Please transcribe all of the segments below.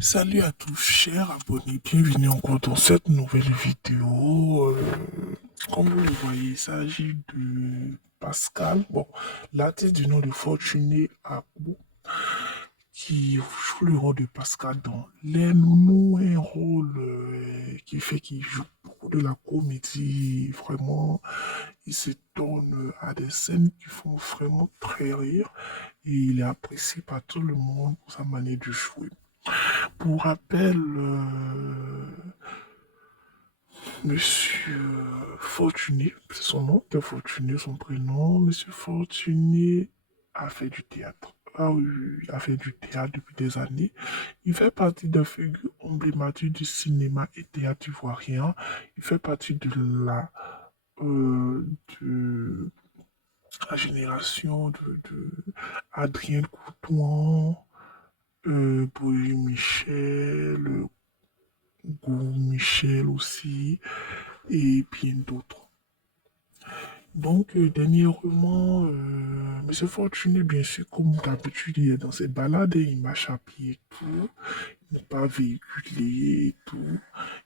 Salut à tous, chers abonnés, bienvenue encore dans cette nouvelle vidéo. Comme vous le voyez, il s'agit de Pascal, bon, l'artiste du nom de Fortuné Abou, qui joue le rôle de Pascal dans Les Nounous, un rôle qui fait qu'il joue beaucoup de la comédie, vraiment, il se tourne à des scènes qui font vraiment très rire et il est apprécié par tout le monde pour sa manière de jouer. Pour rappel, Monsieur Fortuné, c'est son nom, de Fortuné, son prénom. Monsieur Fortuné a fait du théâtre. Ah oui, il a fait du théâtre depuis des années. Il fait partie des figures emblématiques du cinéma et théâtre ivoirien. Il fait partie euh, de la génération de Adrien Courtois, Boy Michel, Gou Michel aussi, et bien d'autres. Donc, dernièrement, Monsieur Fortuné, bien sûr, comme d'habitude, il est dans ses balades et il marche à pied et tout. Il n'est pas véhiculé et tout.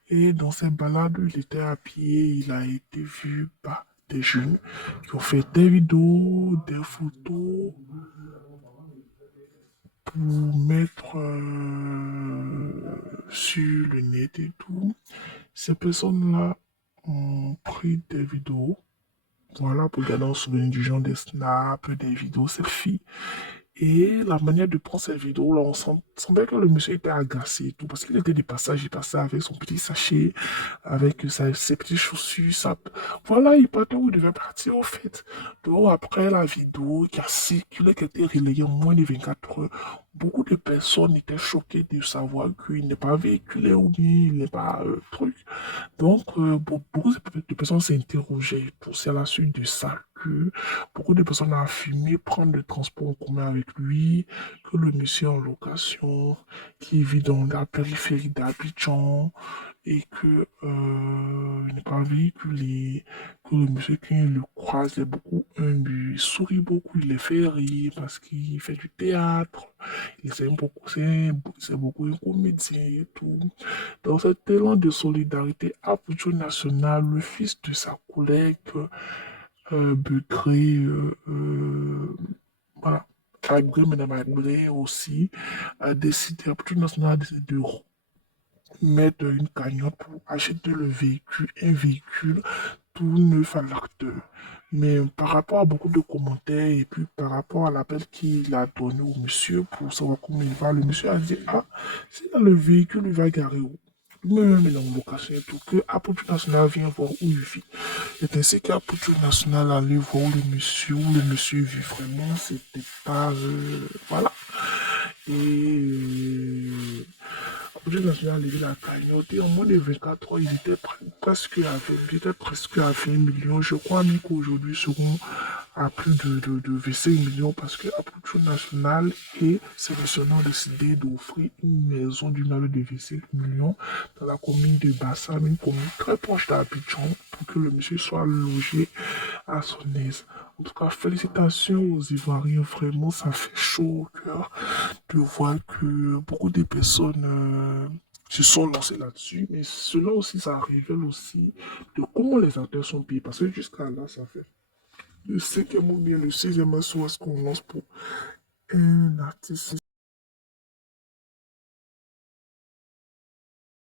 Et dans ses balades, il était à pied, il a été vu par des jeunes qui ont fait des vidéos, des photos pour mettre sur le net et tout. Ces personnes-là ont pris des vidéos, voilà, pour garder un souvenir du genre des snaps, des vidéos selfies. Et la manière de prendre ces vidéos-là, sentait que le monsieur était agacé et tout, parce qu'il était des passages, il passait avec son petit sachet, avec ses petites chaussures, voilà, il partait où il devait partir au fait. Donc après la vidéo qui a circulé, qui a été relayée en moins de 24 heures, beaucoup de personnes étaient choquées de savoir qu'il n'est pas véhiculé ou bien il n'est pas truc. Donc, beaucoup de personnes s'interrogeaient. C'est à la suite de ça que beaucoup de personnes ont affirmé prendre le transport en commun avec lui, que le monsieur en location, qui vit dans la périphérie d'Abidjan, et que il n'est pas véhiculé, que le monsieur, quand il le croise, est beaucoup humble, il sourit beaucoup, il les fait rire parce qu'il fait du théâtre, il s'aime beaucoup, c'est beaucoup un comédien et tout. Dans cet élan de solidarité, Apucho National, le fils de sa collègue Begré, voilà, Agbré, Madame Agbré aussi, a décidé, Apucho National a décidé de mettre une cagnotte pour acheter un véhicule tout neuf à l'acteur. Mais par rapport à beaucoup de commentaires et puis par rapport à l'appel qu'il a donné au monsieur pour savoir comment il va, le monsieur a dit, ah, si dans le véhicule, il va garer où? Lui-même, il est en location et tout, que Apucho National vient voir où il vit. C'est ainsi qu'Apucho National allait voir où le monsieur vit vraiment, c'était pas, voilà. Et Apucho National a levé la cagnotte et en moins de 24 heures, ils étaient presque à 20 millions. Je crois même qu'aujourd'hui seront à plus de 25 millions parce que Apucho National et ses gestionnaires ont décidé d'offrir une maison d'une valeur de 25 millions dans la commune de Bassam, une commune très proche d'Abidjan, pour que le monsieur soit logé à son aise. En tout cas, félicitations aux Ivoiriens, vraiment, ça fait chaud au cœur de voir que beaucoup de personnes se sont lancées là-dessus, mais cela aussi, ça révèle aussi de comment les acteurs sont payés, parce que jusqu'à là, ça fait le cinquième ou bien le sixième soir qu'on lance pour un artiste.